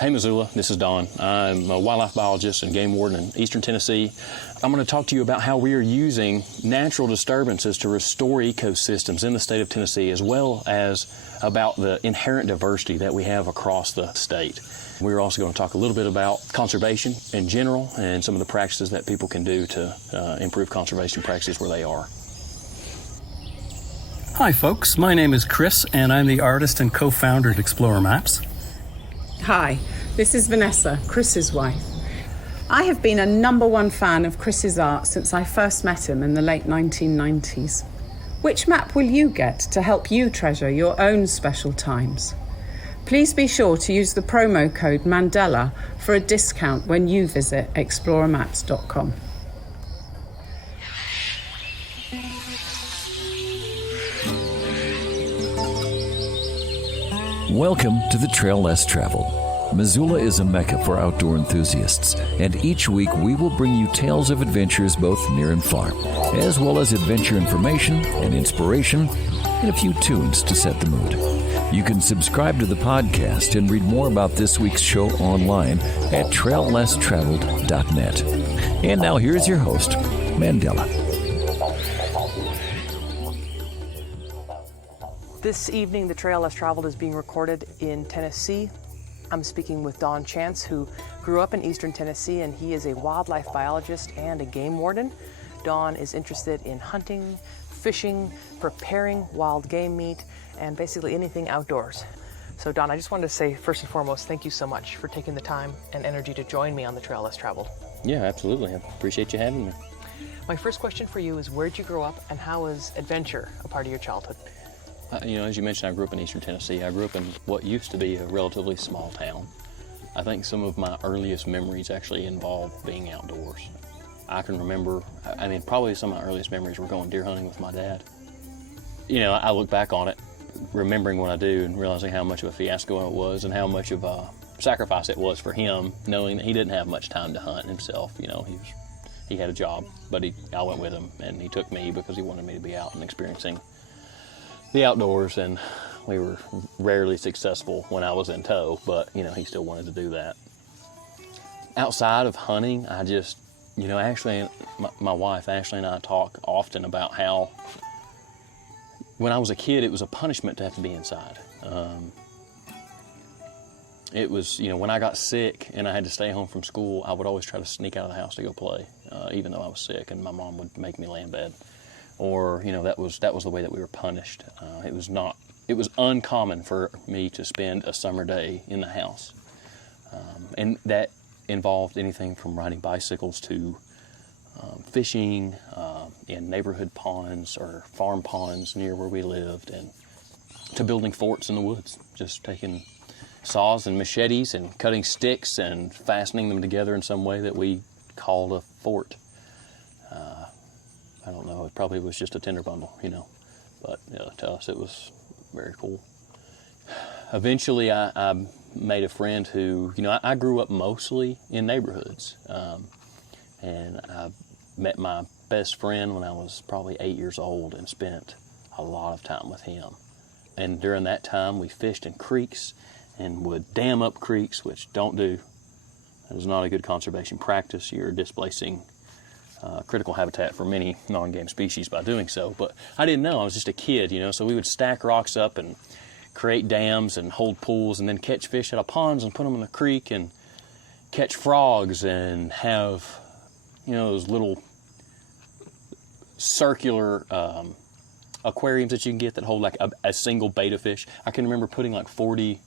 Hey Missoula, this is Don. I'm a wildlife biologist and game warden in eastern Tennessee. I'm going to talk to you about how we are using natural disturbances to restore ecosystems in the state of Tennessee, as well as about the inherent diversity that we have across the state. We're also going to talk a little bit about conservation in general and some of the practices that people can do to improve conservation practices where they are. Hi folks, my name is Chris and I'm the artist and co-founder at Explorer Maps. Hi, this is Vanessa, Chris's wife. I have been a #1 fan of Chris's art since I first met him in the late 1990s. Which map will you get to help you treasure your own special times? Please be sure to use the promo code Mandela for a discount when you visit explorermaps.com. Welcome to the Trail Less Traveled. Missoula is a mecca for outdoor enthusiasts, and each week we will bring you tales of adventures both near and far, as well as adventure information and inspiration, and a few tunes to set the mood. You can subscribe to the podcast and read more about this week's show online at traillesstraveled.net. And now here's your host, Mandela. This evening, The Trail Less Traveled is being recorded in Tennessee. I'm speaking with Don Chance, who grew up in eastern Tennessee, and he is a wildlife biologist and a game warden. Don is interested in hunting, fishing, preparing wild game meat, and basically anything outdoors. So Don, I just wanted to say, first and foremost, thank you so much for taking the time and energy to join me on The Trail Less Traveled. Yeah, absolutely. I appreciate you having me. My first question for you is, where'd you grow up, and how was adventure a part of your childhood? As you mentioned, I grew up in eastern Tennessee. I grew up in what used to be a relatively small town. I think some of my earliest memories actually involve being outdoors. I can remember, probably some of my earliest memories were going deer hunting with my dad. I look back on it, remembering what I do and realizing how much of a fiasco it was and how much of a sacrifice it was for him, knowing that he didn't have much time to hunt himself. He had a job, but I went with him, and he took me because he wanted me to be out and experiencing the outdoors, and we were rarely successful when I was in tow, but he still wanted to do that. Outside of hunting, I just, Ashley, my wife Ashley and I talk often about how when I was a kid, it was a punishment to have to be inside. It was, when I got sick and I had to stay home from school, I would always try to sneak out of the house to go play, even though I was sick, and my mom would make me lay in bed. Or, that was the way that we were punished. It was uncommon for me to spend a summer day in the house. And that involved anything from riding bicycles to fishing in neighborhood ponds or farm ponds near where we lived, and to building forts in the woods, just taking saws and machetes and cutting sticks and fastening them together in some way that we called a fort. I don't know, it probably was just a tinder bundle, but to us it was very cool. Eventually I made a friend who, I grew up mostly in neighborhoods, and I met my best friend when I was probably 8 years old and spent a lot of time with him. And during that time we fished in creeks and would dam up creeks, which don't do. That is not a good conservation practice. You're displacing critical habitat for many non-game species by doing so. But I didn't know. I was just a kid, so we would stack rocks up and create dams and hold pools and then catch fish out of ponds and put them in the creek and catch frogs and have, those little circular aquariums that you can get that hold like a single betta fish. I can remember putting like 40,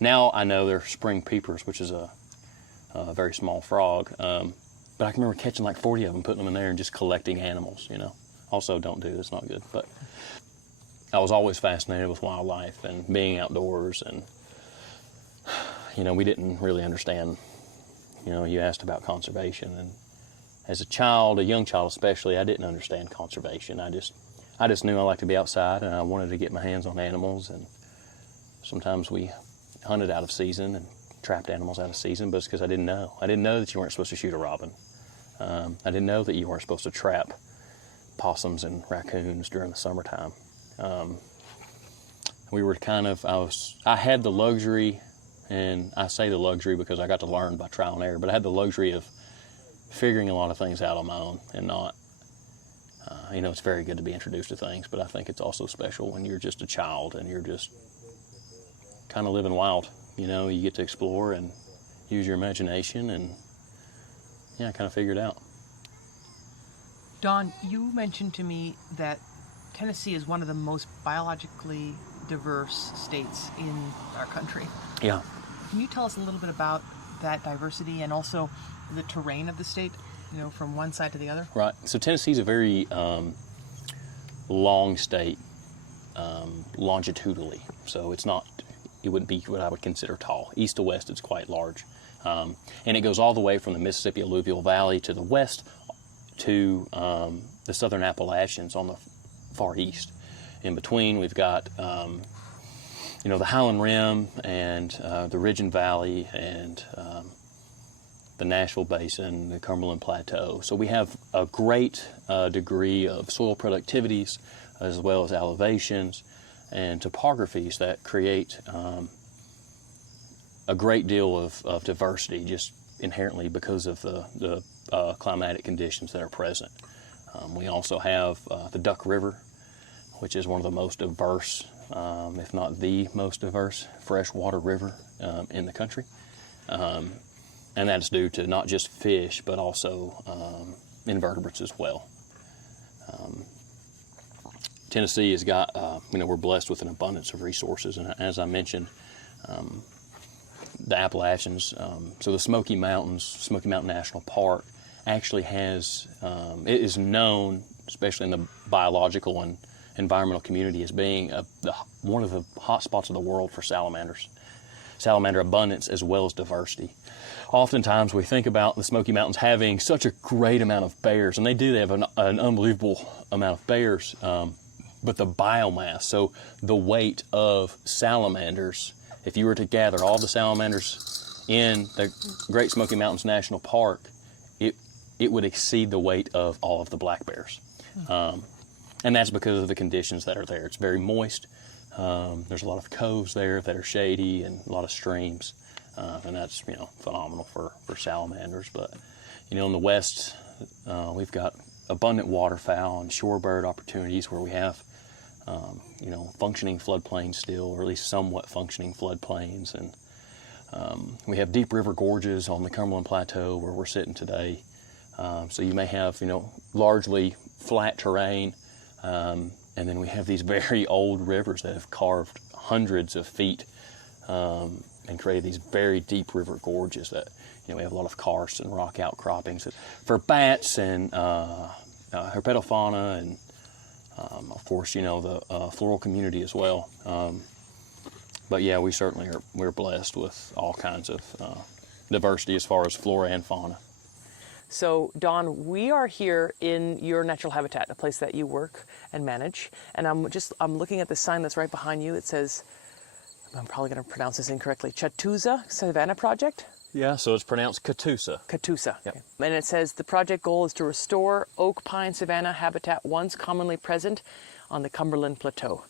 now I know they're spring peepers, which is a very small frog. But I can remember catching like 40 of them, putting them in there and just collecting animals, Also, don't do this, not good. But I was always fascinated with wildlife and being outdoors, and, we didn't really understand, you asked about conservation, and as a child, a young child especially, I didn't understand conservation. I just knew I liked to be outside, and I wanted to get my hands on animals, and sometimes we hunted out of season and trapped animals out of season, but it's because I didn't know. I didn't know that you weren't supposed to shoot a robin. I didn't know that you weren't supposed to trap possums and raccoons during the summertime. We were I had the luxury And I say the luxury because I got to learn by trial and error, but I had the luxury of figuring a lot of things out on my own and not, it's very good to be introduced to things, but I think it's also special when you're just a child and you're just kind of living wild. You get to explore and use your imagination and, kind of figure it out. Don, you mentioned to me that Tennessee is one of the most biologically diverse states in our country. Yeah. Can you tell us a little bit about that diversity and also the terrain of the state, from one side to the other? Right. So Tennessee's a very long state, longitudinally. So it wouldn't be what I would consider tall. East to west, it's quite large. And it goes all the way from the Mississippi Alluvial Valley to the west to the southern Appalachians on the far east. In between, we've got the Highland Rim and the Ridge and Valley and the Nashville Basin, the Cumberland Plateau. So we have a great degree of soil productivities as well as elevations and topographies that create a great deal of diversity just inherently because of the climatic conditions that are present. We also have the Duck River, which is one of the most diverse, if not the most diverse, freshwater river in the country. And that's due to not just fish, but also invertebrates as well. Tennessee has got, we're blessed with an abundance of resources, and as I mentioned, the Appalachians, so the Smoky Mountain National Park, actually has, it is known, especially in the biological and environmental community, as being one of the hot spots of the world for salamanders. Salamander abundance as well as diversity. Oftentimes we think about the Smoky Mountains having such a great amount of bears, and they do, they have an unbelievable amount of bears, but the biomass, so the weight of salamanders, if you were to gather all the salamanders in the Great Smoky Mountains National Park, it would exceed the weight of all of the black bears. And that's because of the conditions that are there. It's very moist. There's a lot of coves there that are shady and a lot of streams. And that's, phenomenal for salamanders. But, in the west, we've got abundant waterfowl and shorebird opportunities where we have, functioning floodplains still, or at least somewhat functioning floodplains. And we have deep river gorges on the Cumberland Plateau where we're sitting today. So you may have, largely flat terrain, and then we have these very old rivers that have carved hundreds of feet and created these very deep river gorges that, we have a lot of karst and rock outcroppings for bats and herpetofauna and, of course, the floral community as well. But yeah, we certainly we're blessed with all kinds of diversity as far as flora and fauna. So, Don, we are here in your natural habitat, a place that you work and manage. And I'm looking at the sign that's right behind you. It says, I'm probably going to pronounce this incorrectly, Catoosa Savanna Project? Yeah, so it's pronounced Catoosa. Catoosa. Yep. And it says the project goal is to restore oak pine savanna habitat once commonly present on the Cumberland Plateau.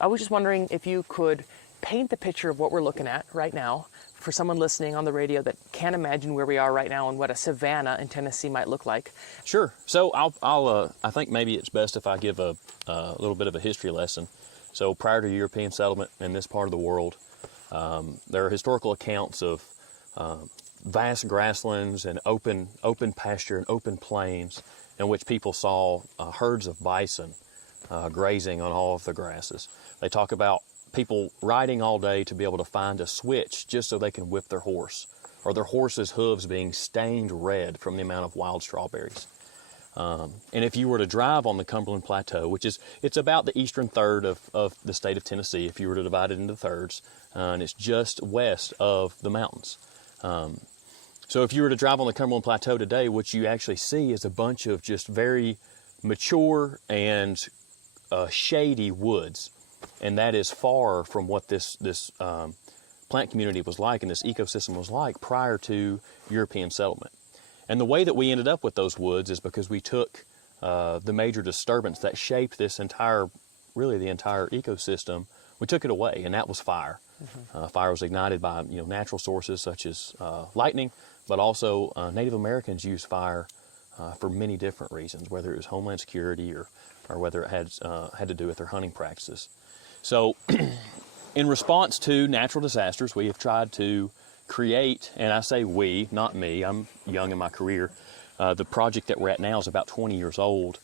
I was just wondering if you could paint the picture of what we're looking at right now for someone listening on the radio that can't imagine where we are right now and what a savanna in Tennessee might look like. Sure. So I think maybe it's best if I give a little bit of a history lesson. So prior to European settlement in this part of the world, there are historical accounts of vast grasslands and open pasture and open plains in which people saw herds of bison grazing on all of the grasses. They talk about people riding all day to be able to find a switch just so they can whip their horse, or their horse's hooves being stained red from the amount of wild strawberries. And if you were to drive on the Cumberland Plateau, it's about the eastern third of the state of Tennessee, if you were to divide it into thirds, and it's just west of the mountains. So if you were to drive on the Cumberland Plateau today, what you actually see is a bunch of just very mature and shady woods. And that is far from what this plant community was like and this ecosystem was like prior to European settlement. And the way that we ended up with those woods is because we took the major disturbance that shaped the entire ecosystem, we took it away, and that was fire. Fire was ignited by natural sources such as lightning, but also Native Americans used fire for many different reasons, whether it was homeland security or whether it had to do with their hunting practices. So in response to natural disasters, we have tried to create, and I say we, not me, I'm young in my career. The project that we're at now is about 20 years old.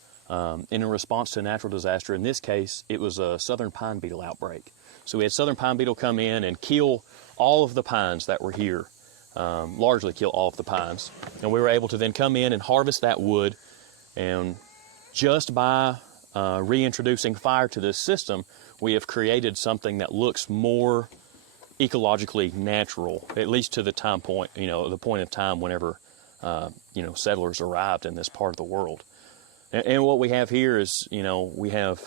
In response to a natural disaster, in this case, it was a southern pine beetle outbreak. So we had southern pine beetle come in and kill all of the pines that were here, largely kill all of the pines. And we were able to then come in and harvest that wood, and just by reintroducing fire to this system, we have created something that looks more ecologically natural, at least to the time point, the point of time whenever, settlers arrived in this part of the world. And what we have here is, we have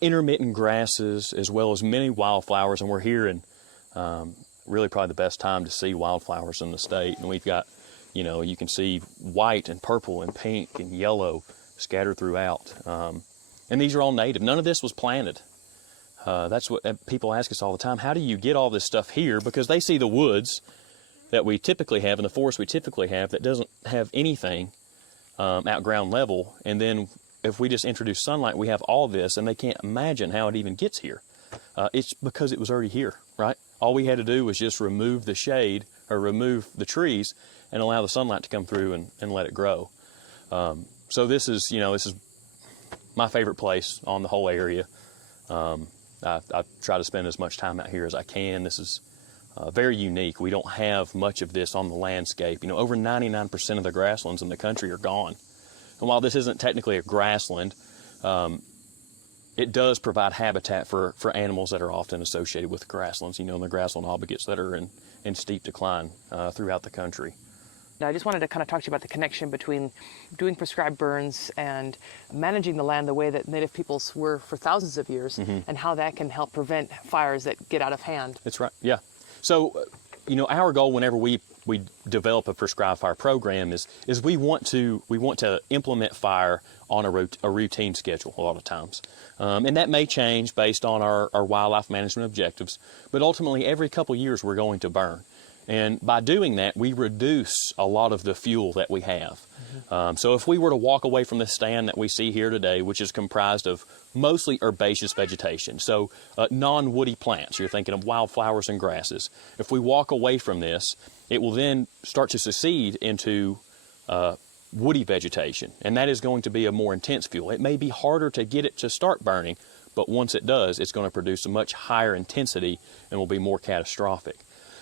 intermittent grasses as well as many wildflowers, and we're here in really probably the best time to see wildflowers in the state. And we've got, you can see white and purple and pink and yellow scattered throughout. And these are all native. None of this was planted. That's what people ask us all the time. How do you get all this stuff here? Because they see the woods that we typically have and the forest we typically have that doesn't have anything at ground level. And then if we just introduce sunlight, we have all this, and they can't imagine how it even gets here. It's because it was already here, right? All we had to do was just remove the shade or remove the trees and allow the sunlight to come through and let it grow. So this is my favorite place on the whole area. I try to spend as much time out here as I can. This is very unique. We don't have much of this on the landscape. Over 99% of the grasslands in the country are gone. And while this isn't technically a grassland, it does provide habitat for animals that are often associated with grasslands, and the grassland obligates that are in steep decline throughout the country. Now, I just wanted to kind of talk to you about the connection between doing prescribed burns and managing the land the way that Native peoples were for thousands of years, and how that can help prevent fires that get out of hand. That's right, yeah. So, our goal whenever we develop a prescribed fire program is we want to implement fire on a routine schedule a lot of times. And that may change based on our wildlife management objectives, but ultimately every couple years we're going to burn. And by doing that, we reduce a lot of the fuel that we have. So if we were to walk away from the stand that we see here today, which is comprised of mostly herbaceous vegetation, so non-woody plants, you're thinking of wildflowers and grasses. If we walk away from this, it will then start to secede into woody vegetation, and that is going to be a more intense fuel. It may be harder to get it to start burning, but once it does, it's going to produce a much higher intensity and will be more catastrophic.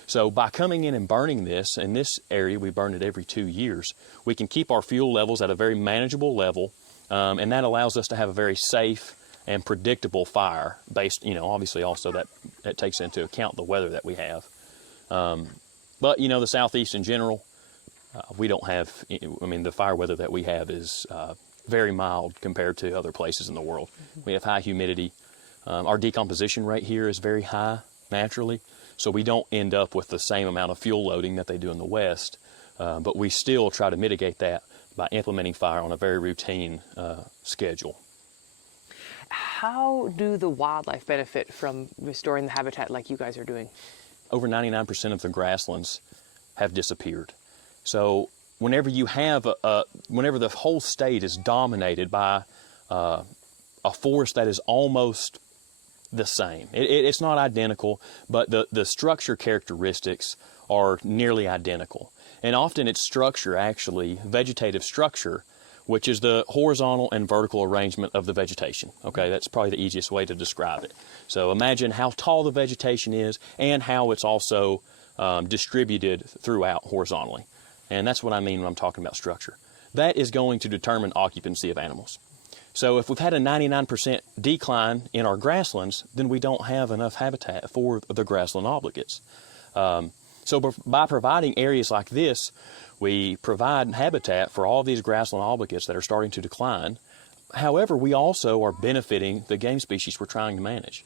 So by coming in and burning this, in this area we burn it every 2 years, we can keep our fuel levels at a very manageable level, and that allows us to have a very safe and predictable fire based, obviously also that takes into account the weather that we have. But the Southeast in general, we don't have, the fire weather that we have is very mild compared to other places in the world. We have high humidity. Our decomposition rate here is very high naturally. So we don't end up with the same amount of fuel loading that they do in the West, but we still try to mitigate that by implementing fire on a very routine schedule. How do the wildlife benefit from restoring the habitat like you guys are doing? Over 99% of the grasslands have disappeared. So whenever you have whenever the whole state is dominated by a forest that is almost the same. It's not identical, but the structure characteristics are nearly identical. And often it's structure, actually, vegetative structure, which is the horizontal and vertical arrangement of the vegetation. Okay, that's probably the easiest way to describe it. So imagine how tall the vegetation is and how it's also distributed throughout horizontally. And that's what I mean when I'm talking about structure. That is going to determine occupancy of animals. So if we've had a 99% decline in our grasslands, then we don't have enough habitat for the grassland obligates. So by providing areas like this, we provide habitat for all these grassland obligates that are starting to decline. However, we also are benefiting the game species we're trying to manage.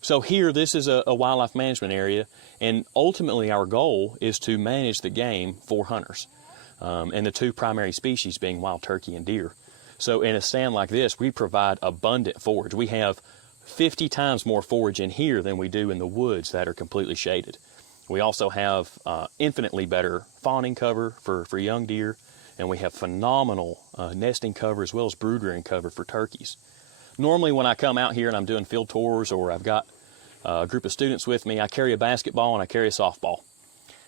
So here, this is a wildlife management area, and ultimately our goal is to manage the game for hunters, and the two primary species being wild turkey and deer. So in a stand like this, we provide abundant forage. We have 50 times more forage in here than we do in the woods that are completely shaded. We also have infinitely better fawning cover for young deer, and we have phenomenal nesting cover as well as brood rearing cover for turkeys. Normally when I come out here and I'm doing field tours or I've got a group of students with me, I carry a basketball and I carry a softball.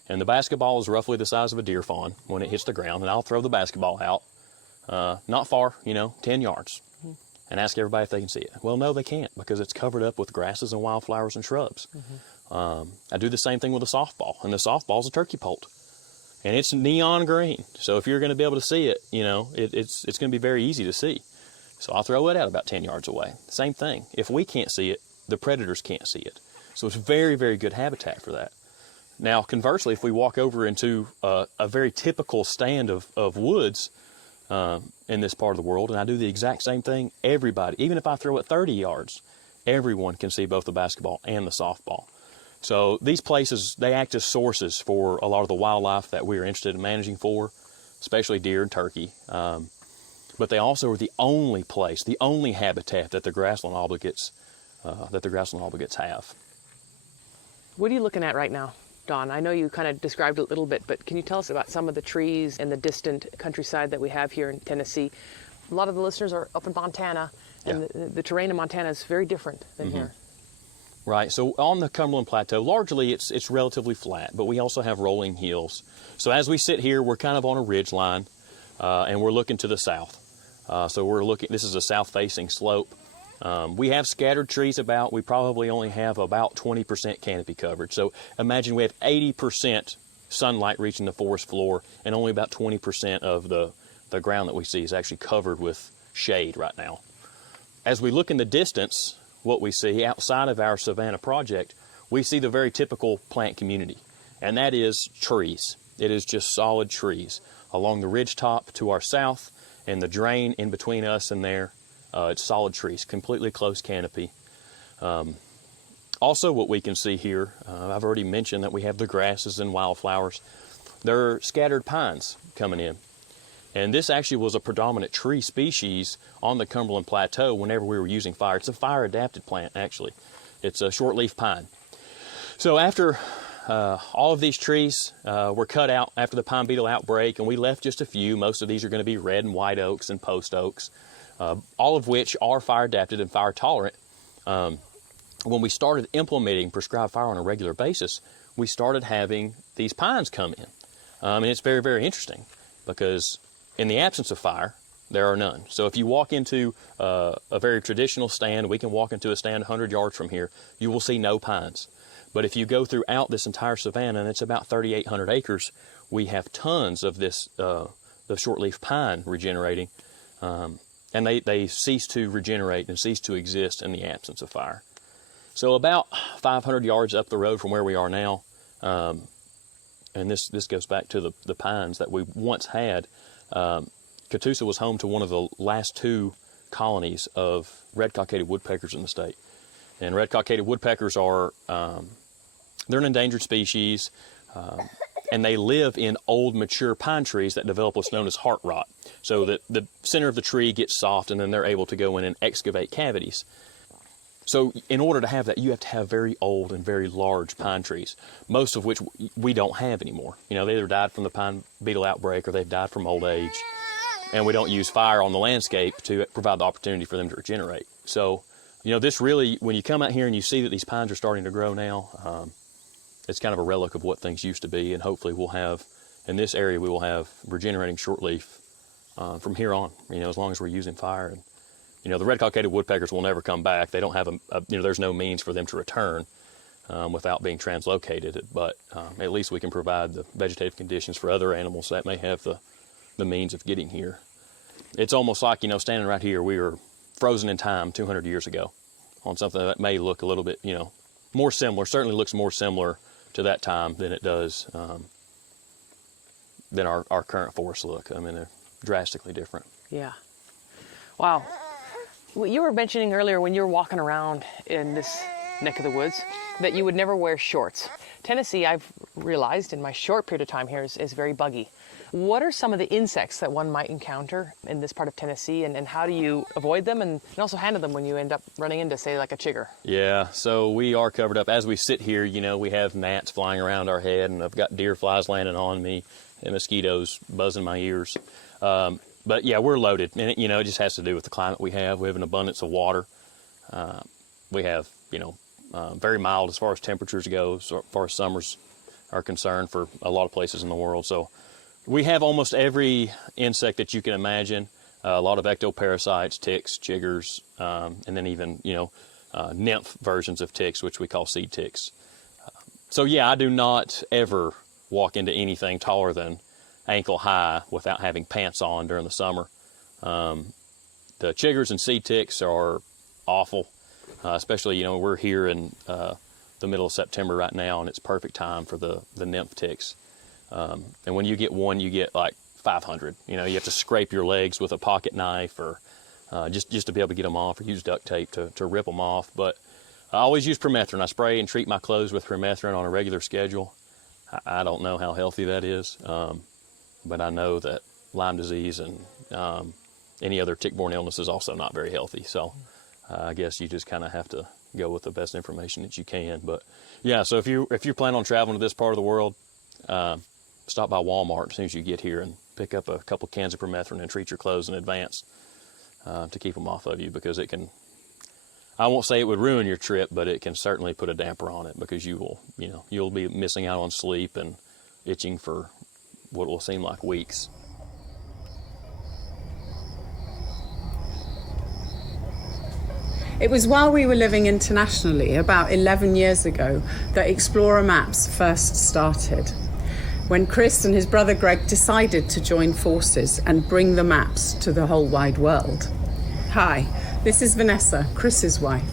And the basketball is roughly the size of a deer fawn when it hits the ground, and I'll throw the basketball out, not far, 10 yards, and ask everybody if they can see it. Well, no, they can't, because it's covered up with grasses and wildflowers and shrubs. I do the same thing with a softball, and the softball's a turkey poult, and it's neon green. So if you're going to be able to see it, it's going to be very easy to see. So I'll throw it out about 10 yards away. Same thing. If we can't see it, the predators can't see it. So it's very, very good habitat for that. Now, conversely, if we walk over into a very typical stand of woods in this part of the world, and I do the exact same thing, everybody, even if I throw it 30 yards, everyone can see both the basketball and the softball. So these places, they act as sources for a lot of the wildlife that we're interested in managing for, especially deer and turkey. But they also are the only place, the only habitat that the grassland obligates have. What are you looking at right now, Don? I know you kind of described it a little bit, but can you tell us about some of the trees and the distant countryside that we have here in Tennessee? A lot of the listeners are up in Montana, and the terrain in Montana is very different than here. Right, so on the Cumberland Plateau, largely it's relatively flat, but we also have rolling hills. So as we sit here, we're kind of on a ridge line, and we're looking to the south. This is a south-facing slope. We have scattered trees about. We probably only have about 20% canopy coverage. So imagine we have 80% sunlight reaching the forest floor, and only about 20% of the ground that we see is actually covered with shade right now. As we look in the distance, what we see outside of our Savanna project, we see the very typical plant community, and that is trees. It is just solid trees along the ridgetop to our south, and the drain in between us and there. It's solid trees, completely closed canopy. Also, what we can see here, I've already mentioned that we have the grasses and wildflowers. There are scattered pines coming in. And this actually was a predominant tree species on the Cumberland Plateau whenever we were using fire. It's a fire-adapted plant, actually. It's a shortleaf pine. So after all of these trees were cut out after the pine beetle outbreak, and we left just a few. Most of these are going to be red and white oaks and post oaks, all of which are fire-adapted and fire-tolerant. When we started implementing prescribed fire on a regular basis, we started having these pines come in. And it's very, very interesting because in the absence of fire, there are none. So if you walk into a very traditional stand, we can walk into a stand 100 yards from here, you will see no pines. But if you go throughout this entire savanna, and it's about 3,800 acres, we have tons of this, the shortleaf pine regenerating, and they cease to regenerate and cease to exist in the absence of fire. So about 500 yards up the road from where we are now, and this goes back to the pines that we once had. Catoosa was home to one of the last two colonies of red-cockaded woodpeckers in the state. And red-cockaded woodpeckers are, they're an endangered species, and they live in old, mature pine trees that develop what's known as heart rot. So that the center of the tree gets soft, and then they're able to go in and excavate cavities. So in order to have that, you have to have very old and very large pine trees, most of which we don't have anymore. You know, they either died from the pine beetle outbreak or they've died from old age. And we don't use fire on the landscape to provide the opportunity for them to regenerate. So, you know, this really, when you come out here and you see that these pines are starting to grow now, it's kind of a relic of what things used to be. And hopefully we'll have, in this area, we will have regenerating shortleaf from here on, you know, as long as we're using fire. And, you know, the red-cockaded woodpeckers will never come back. They don't have you know, there's no means for them to return without being translocated. But at least we can provide the vegetative conditions for other animals that may have the means of getting here. It's almost like, you know, standing right here, we were frozen in time 200 years ago on something that may look a little bit, you know, more similar, certainly looks more similar to that time than it does, than our current forests look. I mean, they're drastically different. Yeah. Wow. Well, you were mentioning earlier when you were walking around in this neck of the woods that you would never wear shorts. Tennessee, I've realized in my short period of time here, is very buggy. What are some of the insects that one might encounter in this part of Tennessee, and how do you avoid them and also handle them when you end up running into, say, like a chigger? Yeah, so we are covered up. As we sit here, you know, we have gnats flying around our head, and I've got deer flies landing on me and mosquitoes buzzing my ears. But yeah, we're loaded, and you know, it just has to do with the climate we have. We have an abundance of water. We have, you know, very mild as far as temperatures go, as far as summers are concerned for a lot of places in the world. So we have almost every insect that you can imagine, a lot of ectoparasites, ticks, chiggers, and then even, you know, nymph versions of ticks, which we call seed ticks. So yeah, I do not ever walk into anything taller than ankle high without having pants on during the summer. The chiggers and seed ticks are awful, especially, you know, we're here in the middle of September right now, and it's perfect time for the nymph ticks. And when you get one, you get like 500. You know, you have to scrape your legs with a pocket knife or just to be able to get them off, or use duct tape to rip them off. But I always use permethrin. I spray and treat my clothes with permethrin on a regular schedule. I don't know how healthy that is, but I know that Lyme disease and any other tick-borne illness is also not very healthy. So I guess you just kind of have to go with the best information that you can. But yeah, so if you plan on traveling to this part of the world, stop by Walmart as soon as you get here and pick up a couple cans of permethrin and treat your clothes in advance to keep them off of you, because it can, I won't say it would ruin your trip, but it can certainly put a damper on it, because you'll be missing out on sleep and itching for what will seem like weeks. It was while we were living internationally, about 11 years ago, that Explorer Maps first started, when Chris and his brother Greg decided to join forces and bring the maps to the whole wide world. Hi, this is Vanessa, Chris's wife.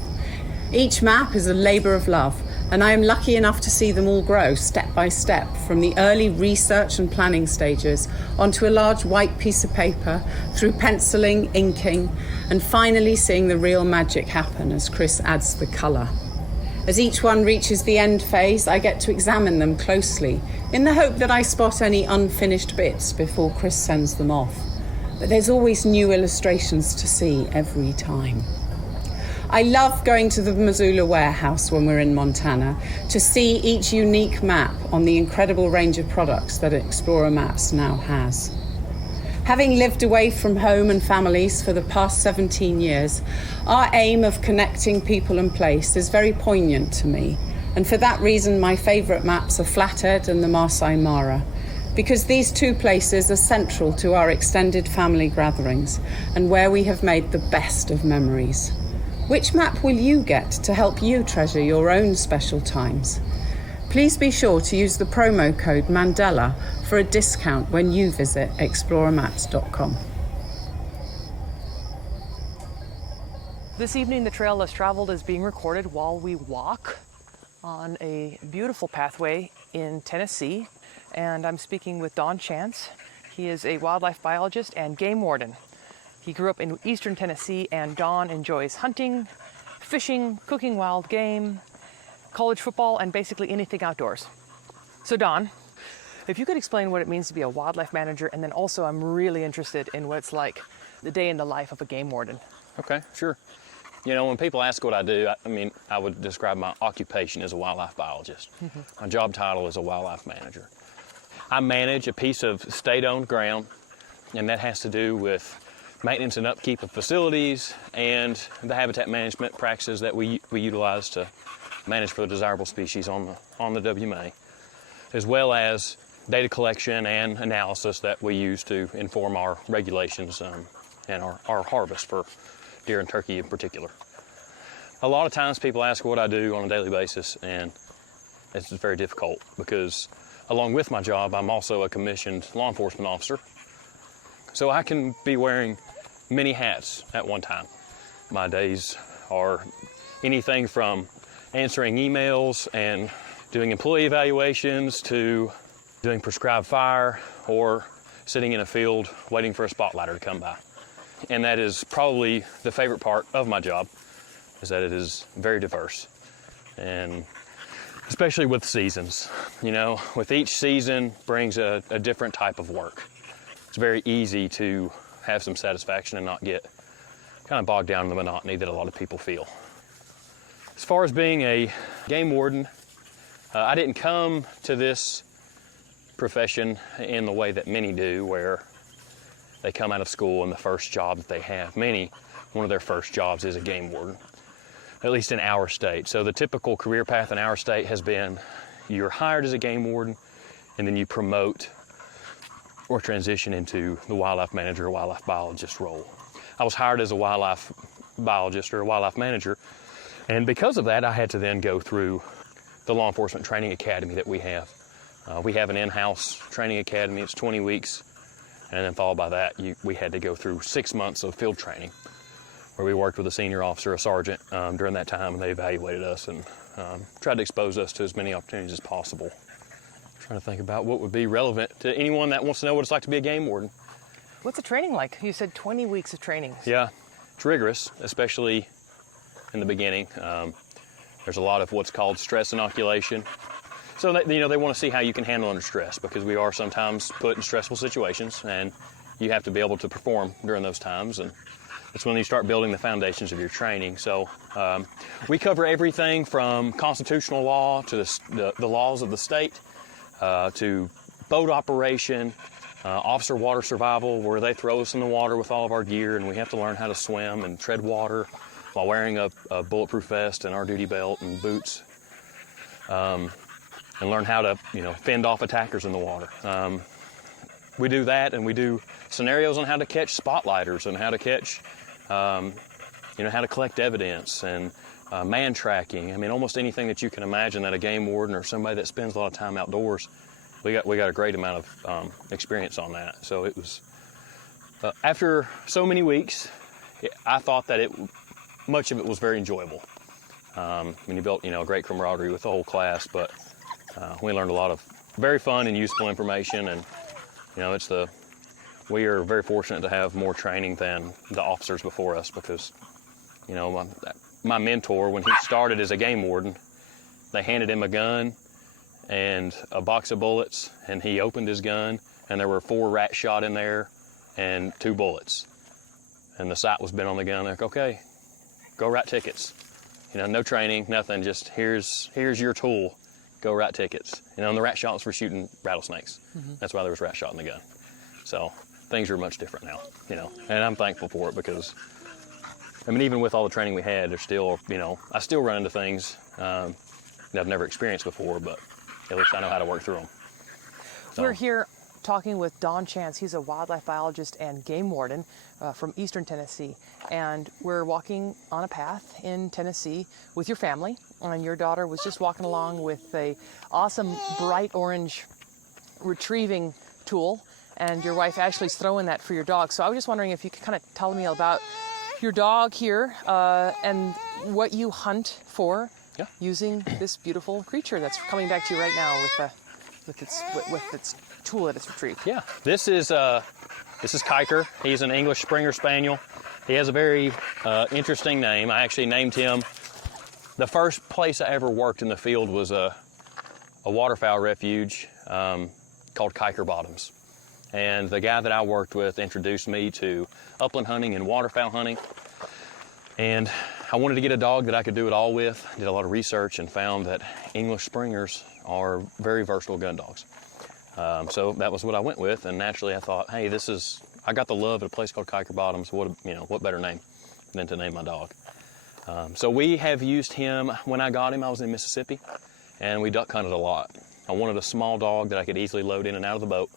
Each map is a labour of love, and I am lucky enough to see them all grow step by step, from the early research and planning stages onto a large white piece of paper, through penciling, inking, and finally seeing the real magic happen as Chris adds the colour. As each one reaches the end phase, I get to examine them closely, in the hope that I spot any unfinished bits before Chris sends them off. But there's always new illustrations to see every time. I love going to the Missoula warehouse when we're in Montana to see each unique map on the incredible range of products that Explorer Maps now has. Having lived away from home and families for the past 17 years, our aim of connecting people and place is very poignant to me. And for that reason, my favourite maps are Flathead and the Maasai Mara, because these two places are central to our extended family gatherings and where we have made the best of memories. Which map will you get to help you treasure your own special times? Please be sure to use the promo code Mandela for a discount when you visit explorermaps.com. This evening, the Trail Less Traveled is being recorded while we walk on a beautiful pathway in Tennessee, and I'm speaking with Don Chance. He is a wildlife biologist and game warden. He grew up in eastern Tennessee, and Don enjoys hunting, fishing, cooking wild game, college football, and basically anything outdoors. So Don, if you could explain what it means to be a wildlife manager, and then also I'm really interested in what it's like the day in the life of a game warden. Okay, sure. You know, when people ask what I do, I would describe my occupation as a wildlife biologist. My job title is a wildlife manager. I manage a piece of state-owned ground, and that has to do with maintenance and upkeep of facilities and the habitat management practices that we utilize to manage for the desirable species on the WMA, as well as data collection and analysis that we use to inform our regulations and our harvest for deer and turkey in particular. A lot of times people ask what I do on a daily basis, and it's very difficult because along with my job, I'm also a commissioned law enforcement officer. So I can be wearing many hats at one time. My days are anything from answering emails and doing employee evaluations to doing prescribed fire or sitting in a field waiting for a spotlighter to come by. And that is probably the favorite part of my job, is that it is very diverse. and especially with seasons. You know, with each season brings a different type of work. It's very easy to have some satisfaction and not get kind of bogged down in the monotony that a lot of people feel. As far as being a game warden, I didn't come to this profession in the way that many do, where they come out of school and the first job that they have. Many, one of their first jobs is a game warden, at least in our state. So the typical career path in our state has been you're hired as a game warden and then you promote or transition into the wildlife manager or wildlife biologist role. I was hired as a wildlife biologist or a wildlife manager, and because of that I had to then go through the law enforcement training academy that we have. We have an in-house training academy. It's 20 weeks. And then followed by that, we had to go through 6 months of field training where we worked with a senior officer, a sergeant, during that time, and they evaluated us and tried to expose us to as many opportunities as possible. I'm trying to think about what would be relevant to anyone that wants to know what it's like to be a game warden. What's the training like? You said 20 weeks of training. Yeah, it's rigorous, especially in the beginning. There's a lot of what's called stress inoculation. So they want to see how you can handle under stress, because we are sometimes put in stressful situations and you have to be able to perform during those times, and that's when you start building the foundations of your training. So we cover everything from constitutional law to the laws of the state, to boat operation, officer water survival, where they throw us in the water with all of our gear and we have to learn how to swim and tread water while wearing a bulletproof vest and our duty belt and boots. And learn how to, fend off attackers in the water. We do that, and we do scenarios on how to catch spotlighters and how to catch, how to collect evidence and man tracking. I mean, almost anything that you can imagine that a game warden or somebody that spends a lot of time outdoors, we got a great amount of experience on that. So it was, after so many weeks, I thought that much of it was very enjoyable. You built, a great camaraderie with the whole class, but we learned a lot of very fun and useful information, and we are very fortunate to have more training than the officers before us, because my mentor, when he started as a game warden, they handed him a gun and a box of bullets, and he opened his gun and there were 4 rat shot in there and 2 bullets, and the sight was bent on the gun. They're like, okay, go write tickets. No training, nothing, just here's your tool. Go write tickets. And the rat shots were shooting rattlesnakes. Mm-hmm. That's why there was rat shot in the gun. So things are much different now, and I'm thankful for it, because, even with all the training we had, there's still, I still run into things that I've never experienced before, but at least I know how to work through them. So. We're here talking with Don Chance. He's a wildlife biologist and game warden from Eastern Tennessee. And we're walking on a path in Tennessee with your family. And your daughter was just walking along with a awesome bright orange retrieving tool. And your wife Ashley's throwing that for your dog. So I was just wondering if you could kind of tell me about your dog here and what you hunt for using this beautiful creature that's coming back to you right now with its tool that it's retrieved. Yeah, this is Kiker. He's an English Springer Spaniel. He has a very interesting name. I actually named him. The first place I ever worked in the field was a waterfowl refuge called Kiker Bottoms. And the guy that I worked with introduced me to upland hunting and waterfowl hunting. And I wanted to get a dog that I could do it all with. Did a lot of research and found that English Springers are very versatile gun dogs. So that was what I went with, and naturally I thought, hey, I got the love at a place called Kiker Bottoms. What better name than to name my dog? So we have used him. When I got him, I was in Mississippi, and we duck hunted a lot. I wanted a small dog that I could easily load in and out of the boat.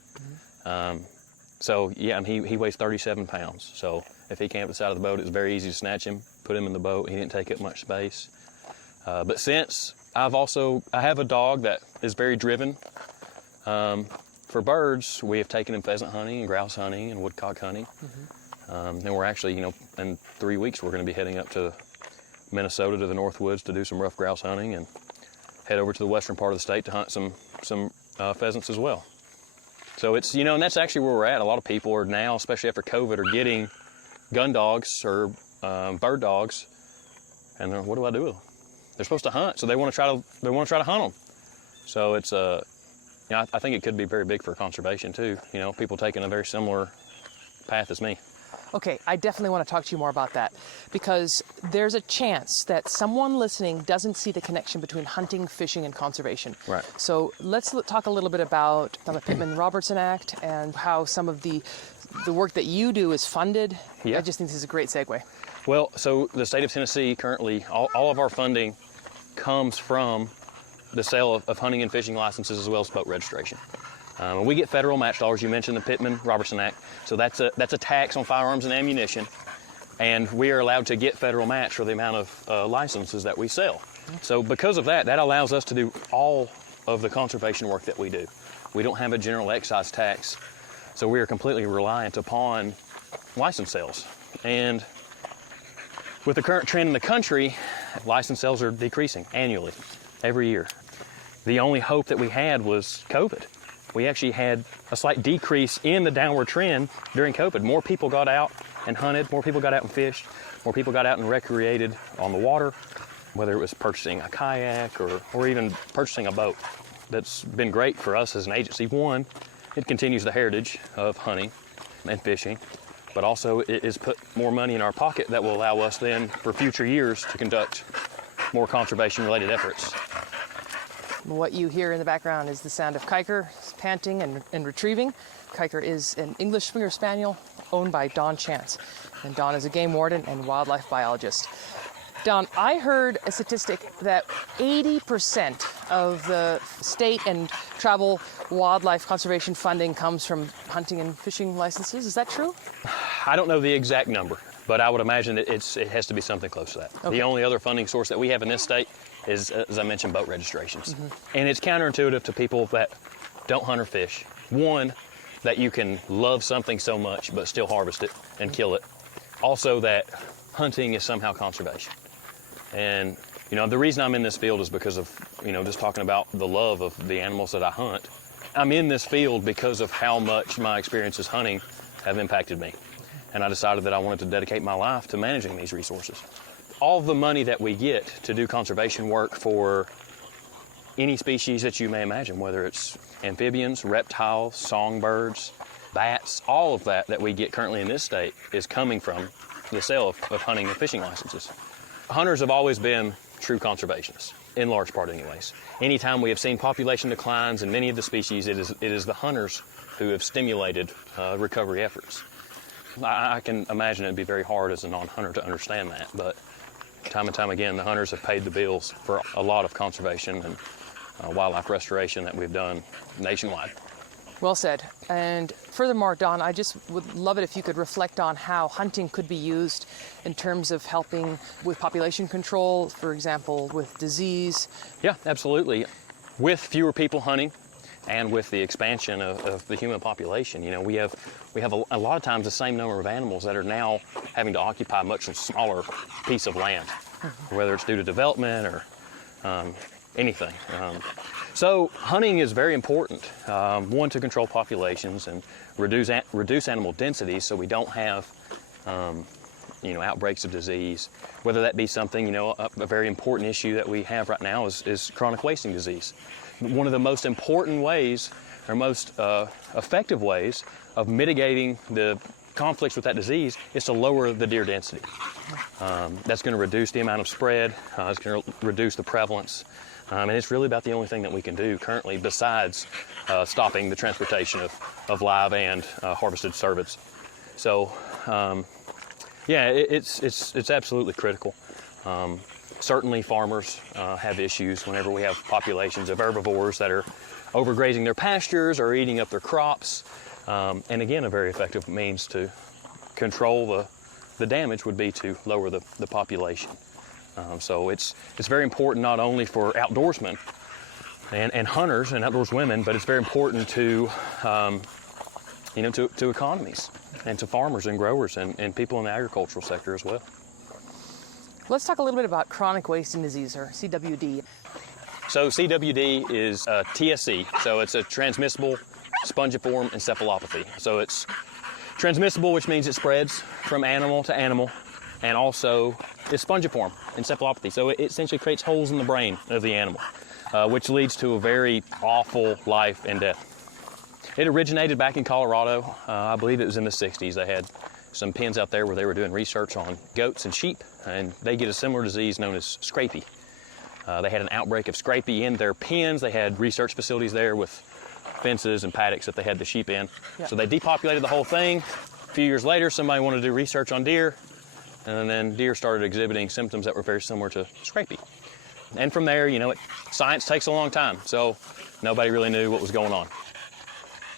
He weighs 37 pounds. So if he camped beside of the boat, it was very easy to snatch him, put him in the boat. He didn't take up much space. But since I have a dog that is very driven. For birds, we have taken him pheasant hunting and grouse hunting and woodcock hunting. Mm-hmm. And we're actually, in 3 weeks, we're going to be heading up to Minnesota to the North Woods to do some rough grouse hunting, and head over to the western part of the state to hunt some pheasants as well. So it's, and that's actually where we're at. A lot of people are now, especially after COVID, are getting gun dogs or bird dogs, and what do I do with them? they're supposed to hunt, so they want to try to hunt them. So it's I think it could be very big for conservation too. People taking a very similar path as me. Okay, I definitely want to talk to you more about that, because there's a chance that someone listening doesn't see the connection between hunting, fishing, and conservation. Right. So let's talk a little bit about the Pittman-Robertson Act and how some of the work that you do is funded. Yeah. I just think this is a great segue. Well, so the state of Tennessee currently, all of our funding comes from the sale of hunting and fishing licenses as well as boat registration. We get federal match dollars. You mentioned the Pittman-Robertson Act. So that's a tax on firearms and ammunition, and we are allowed to get federal match for the amount of licenses that we sell. So because of that allows us to do all of the conservation work that we do. We don't have a general excise tax, so we are completely reliant upon license sales. And with the current trend in the country, license sales are decreasing annually, every year. The only hope that we had was COVID. We actually had a slight decrease in the downward trend during COVID. More people got out and hunted, more people got out and fished, more people got out and recreated on the water, whether it was purchasing a kayak or even purchasing a boat. That's been great for us as an agency. One, it continues the heritage of hunting and fishing, but also it has put more money in our pocket that will allow us then for future years to conduct more conservation-related efforts. What you hear in the background is the sound of Kiker panting and retrieving. Kiker is an English Springer Spaniel owned by Don Chance. And Don is a game warden and wildlife biologist. Don, I heard a statistic that 80% of the state and travel wildlife conservation funding comes from hunting and fishing licenses. Is that true? I don't know the exact number, but I would imagine it has to be something close to that. Okay. The only other funding source that we have in this state is, as I mentioned, boat registrations. Mm-hmm. And it's counterintuitive to people that don't hunt or fish. One, that you can love something so much but still harvest it and kill it. Also that hunting is somehow conservation. And, the reason I'm in this field is because of, just talking about the love of the animals that I hunt. I'm in this field because of how much my experiences hunting have impacted me. And I decided that I wanted to dedicate my life to managing these resources. All the money that we get to do conservation work for any species that you may imagine, whether it's amphibians, reptiles, songbirds, bats, all of that we get currently in this state is coming from the sale of hunting and fishing licenses. Hunters have always been true conservationists, in large part anyways. Anytime we have seen population declines in many of the species, it is the hunters who have stimulated recovery efforts. I can imagine it'd be very hard as a non-hunter to understand that, but time and time again, the hunters have paid the bills for a lot of conservation and wildlife restoration that we've done nationwide. Well said. And furthermore, Don, I just would love it if you could reflect on how hunting could be used in terms of helping with population control, for example, with disease. Yeah, absolutely. With fewer people hunting and with the expansion of the human population, we have a lot of times the same number of animals that are now having to occupy a much smaller piece of land, whether it's due to development or anything. So hunting is very important. One, to control populations and reduce animal densities so we don't have outbreaks of disease. Whether that be something, a very important issue that we have right now is chronic wasting disease. One of the most important ways, or most effective ways of mitigating the conflicts with that disease is to lower the deer density. That's going to reduce the amount of spread, it's going to reduce the prevalence, and it's really about the only thing that we can do currently besides stopping the transportation of live and harvested cervids. So, it's absolutely critical. Certainly farmers have issues whenever we have populations of herbivores that are overgrazing their pastures or eating up their crops. And again, a very effective means to control the damage would be to lower the population. So it's very important not only for outdoorsmen and hunters and outdoors women, but it's very important to economies and to farmers and growers and people in the agricultural sector as well. Let's talk a little bit about chronic wasting disease, or CWD. So CWD is TSC, so it's a transmissible spongiform encephalopathy. So it's transmissible, which means it spreads from animal to animal. and also is spongiform encephalopathy. So it essentially creates holes in the brain of the animal, which leads to a very awful life and death. It originated back in Colorado. I believe it was in the 60s. They had some pens out there where they were doing research on goats and sheep, and they get a similar disease known as scrapie. They had an outbreak of scrapie in their pens. They had research facilities there with fences and paddocks that they had the sheep in. Yeah. So they depopulated the whole thing. A few years later, somebody wanted to do research on deer, and then deer started exhibiting symptoms that were very similar to scrapie. And from there, science takes a long time, so nobody really knew what was going on.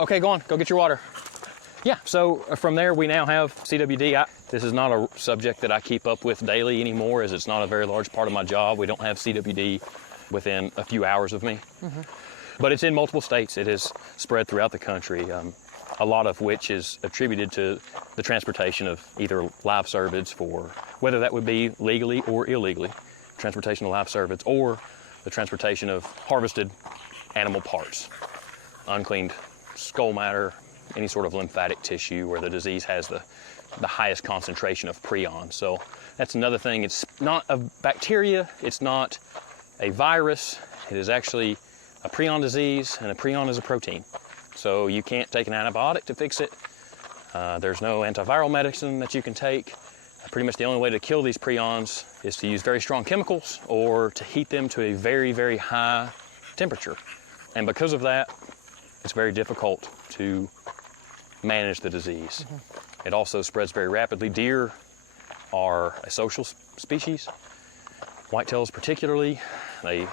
Okay, go on, go get your water. Yeah, so from there we now have CWD. This is not a subject that I keep up with daily anymore, as it's not a very large part of my job. We don't have CWD within a few hours of me. But it's in multiple states. It is spread throughout the country, a lot of which is attributed to the transportation of either live cervids, for whether that would be legally or illegally, transportation of live cervids, or the transportation of harvested animal parts, uncleaned skull matter, any sort of lymphatic tissue where the disease has the highest concentration of prions. So that's another thing. It's not a bacteria, it's not a virus, it is actually a prion disease, and a prion is a protein. So you can't take an antibiotic to fix it. There's no antiviral medicine that you can take. Pretty much the only way to kill these prions is to use very strong chemicals or to heat them to a very, very high temperature. And because of that, it's very difficult to manage the disease. It also spreads very rapidly. Deer are a social species, whitetails particularly. They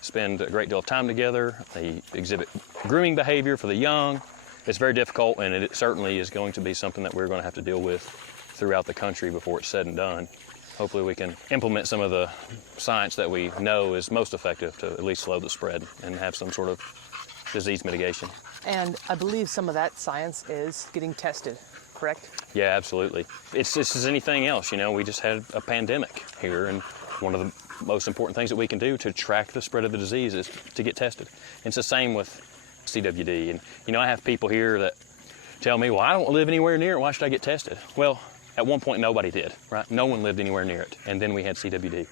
spend a great deal of time together. They exhibit grooming behavior for the young. It's very difficult, and it certainly is going to be something that we're going to have to deal with throughout the country before it's said and done. Hopefully we can implement some of the science that we know is most effective to at least slow the spread and have some sort of disease mitigation. And I believe some of that science is getting tested, correct? Yeah, absolutely. It's just as anything else, we just had a pandemic here, and one of the most important things that we can do to track the spread of the disease is to get tested. And it's the same with CWD. And I have people here that tell me, well, I don't live anywhere near it, why should I get tested? Well, at one point nobody did, right? No one lived anywhere near it, and then we had CWD.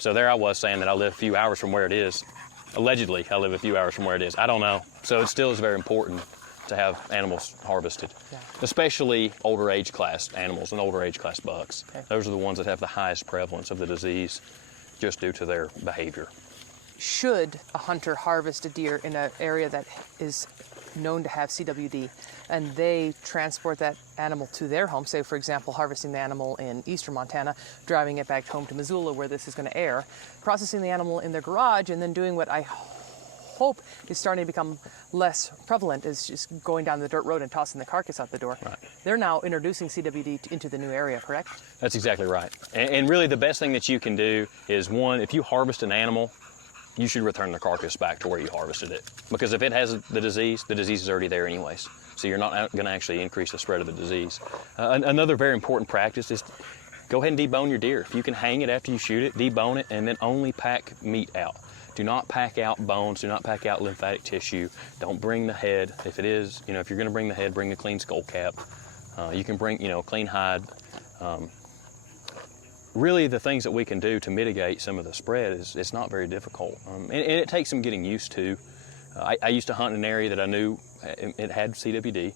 So there I was saying that I live a few hours from where it is. Allegedly, I live a few hours from where it is. I don't know. So it still is very important to have animals harvested, especially older age class animals and older age class bucks. Okay. Those are the ones that have the highest prevalence of the disease just due to their behavior. Should a hunter harvest a deer in an area that is known to have CWD, and they transport that animal to their home, say for example harvesting the animal in eastern Montana, driving it back home to Missoula where this is going to air, processing the animal in their garage, and then doing what I hope is starting to become less prevalent, is just going down the dirt road and tossing the carcass out the door. Right. They're now introducing CWD into the new area, correct? That's exactly right. And really the best thing that you can do is, one, if you harvest an animal, you should return the carcass back to where you harvested it. Because if it has the disease is already there anyways. So you're not going to actually increase the spread of the disease. Another very important practice is go ahead and debone your deer. If you can hang it after you shoot it, debone it, and then only pack meat out. Do not pack out bones, do not pack out lymphatic tissue. Don't bring the head. If it is, if you're going to bring the head, bring the clean skull cap. You can bring, clean hide. Really, the things that we can do to mitigate some of the spread it's not very difficult. And it takes some getting used to. I used to hunt in an area that I knew it had CWD,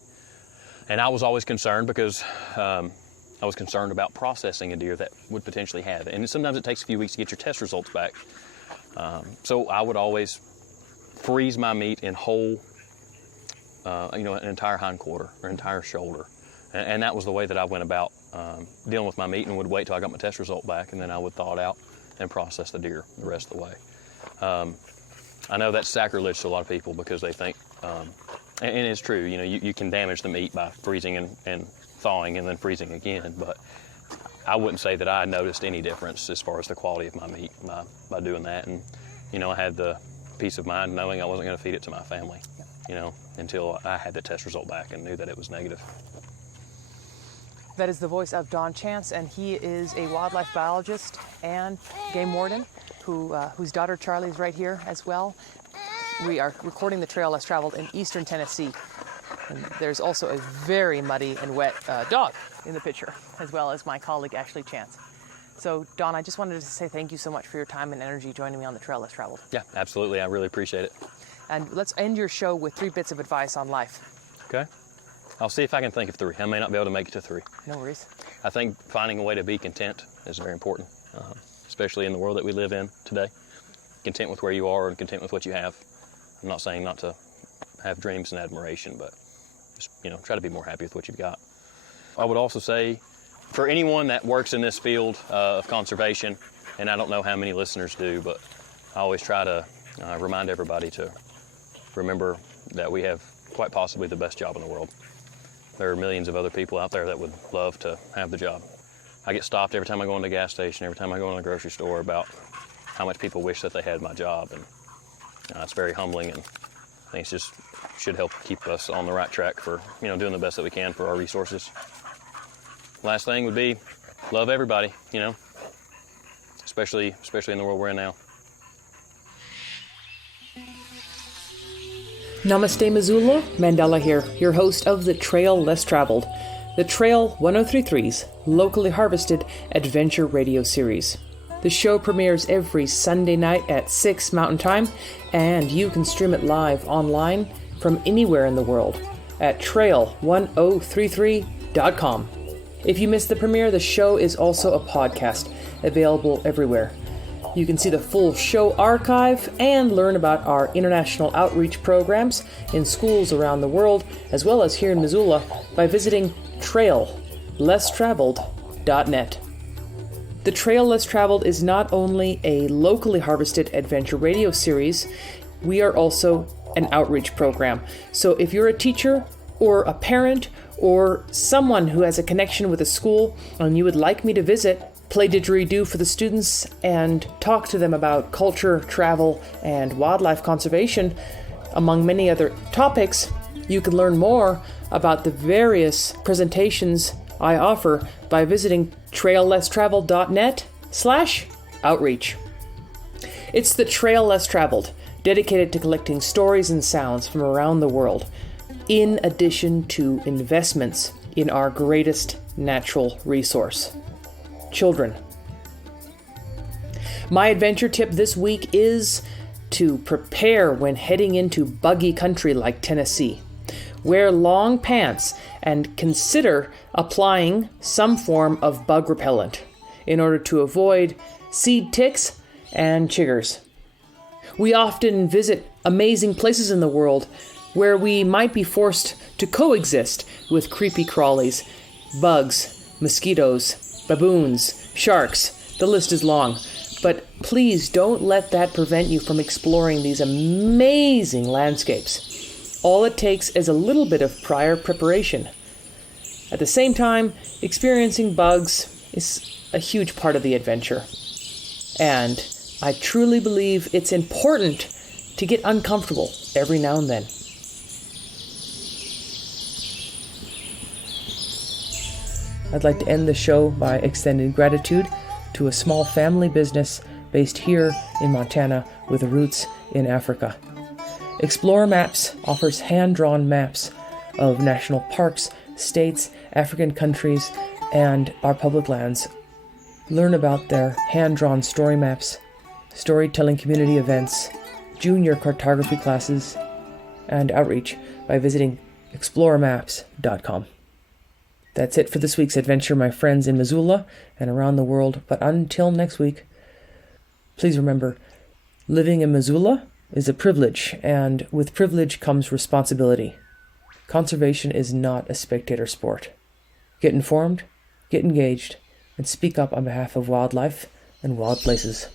and I was always concerned because I was concerned about processing a deer that would potentially have it. And sometimes it takes a few weeks to get your test results back. So I would always freeze my meat in whole, an entire hindquarter or entire shoulder. And that was the way that I went about dealing with my meat, and would wait till I got my test result back, and then I would thaw it out and process the deer the rest of the way. I know that's sacrilege to a lot of people because they think, and it's true, you can damage the meat by freezing and thawing and then freezing again, but I wouldn't say that I noticed any difference as far as the quality of my meat by doing that. And, I had the peace of mind knowing I wasn't going to feed it to my family, until I had the test result back and knew that it was negative. That is the voice of Don Chance, and he is a wildlife biologist and game warden whose daughter Charlie is right here as well. We are recording the trail less traveled in eastern Tennessee. And there's also a very muddy and wet dog in the picture, as well as my colleague Ashley Chance. So, Don, I just wanted to say thank you so much for your time and energy joining me on the Trail Less Traveled. Yeah, absolutely. I really appreciate it. And let's end your show with 3 bits of advice on life. Okay. I'll see if I can think of 3. I may not be able to make it to 3. No worries. I think finding a way to be content is very important, especially in the world that we live in today. Content with where you are and content with what you have. I'm not saying not to have dreams and admiration, but just, try to be more happy with what you've got. I would also say, for anyone that works in this field of conservation, and I don't know how many listeners do, but I always try to remind everybody to remember that we have quite possibly the best job in the world. There are millions of other people out there that would love to have the job. I get stopped every time I go into a gas station, every time I go in a grocery store about how much people wish that they had my job, and it's very humbling, and I think it just should help keep us on the right track for doing the best that we can for our resources. Last thing would be love everybody, especially in the world we're in now. Namaste, Missoula. Mandela here, your host of The Trail Less Traveled, the Trail 1033's locally harvested adventure radio series. The show premieres every Sunday night at 6 Mountain Time, and you can stream it live online from anywhere in the world at trail1033.com. If you missed the premiere, the show is also a podcast, available everywhere. You can see the full show archive and learn about our international outreach programs in schools around the world, as well as here in Missoula, by visiting traillesstraveled.net. The Trail Less Traveled is not only a locally harvested adventure radio series, we are also an outreach program. So if you're a teacher or a parent or someone who has a connection with a school and you would like me to visit, play didgeridoo for the students, and talk to them about culture, travel, and wildlife conservation, among many other topics, you can learn more about the various presentations I offer by visiting traillesstraveled.net/outreach. It's the Trail Less Traveled, dedicated to collecting stories and sounds from around the world, in addition to investments in our greatest natural resource: children. My adventure tip this week is to prepare when heading into buggy country like Tennessee. Wear long pants and consider applying some form of bug repellent in order to avoid seed ticks and chiggers. We often visit amazing places in the world where we might be forced to coexist with creepy crawlies, bugs, mosquitoes, baboons, sharks. The list is long. But please don't let that prevent you from exploring these amazing landscapes. All it takes is a little bit of prior preparation. At the same time, experiencing bugs is a huge part of the adventure. And I truly believe it's important to get uncomfortable every now and then. I'd like to end the show by extending gratitude to a small family business based here in Montana with roots in Africa. Explorer Maps offers hand-drawn maps of national parks, states, African countries, and our public lands. Learn about their hand-drawn story maps, storytelling community events, junior cartography classes, and outreach by visiting explorermaps.com. That's it for this week's adventure, my friends in Missoula and around the world. But until next week, please remember, living in Missoula is a privilege, and with privilege comes responsibility. Conservation is not a spectator sport. Get informed, get engaged, and speak up on behalf of wildlife and wild places.